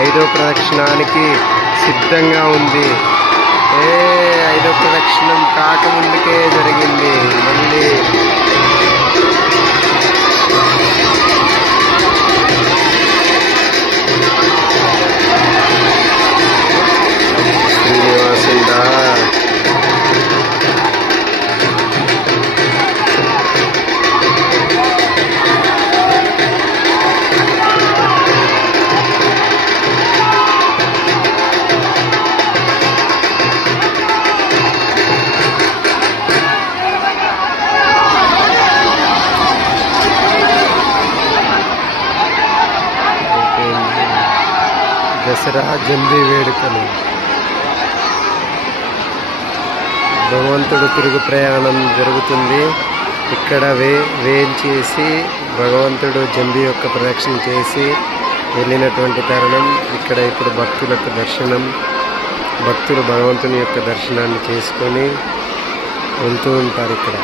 ఐదో ప్రదక్షిణానికి సిద్ధంగా ఉంది. ఐదో ప్రదక్షిణం కాకముందుకే జరిగింది. మళ్ళీ శ్రీనివాసుడా దసరా జంబీ వేడుకలు. భగవంతుడు తిరుగు ప్రయాణం జరుగుతుంది. ఇక్కడ వేంచేసి భగవంతుడు జంబీ యొక్క ప్రదక్షిణ చేసి వెళ్ళినటువంటి తరుణం. ఇక్కడ ఇప్పుడు భక్తులకు దర్శనం. భక్తులు భగవంతుని యొక్క దర్శనాన్ని చేసుకొని వెళ్తూ ఉంటారు ఇక్కడ.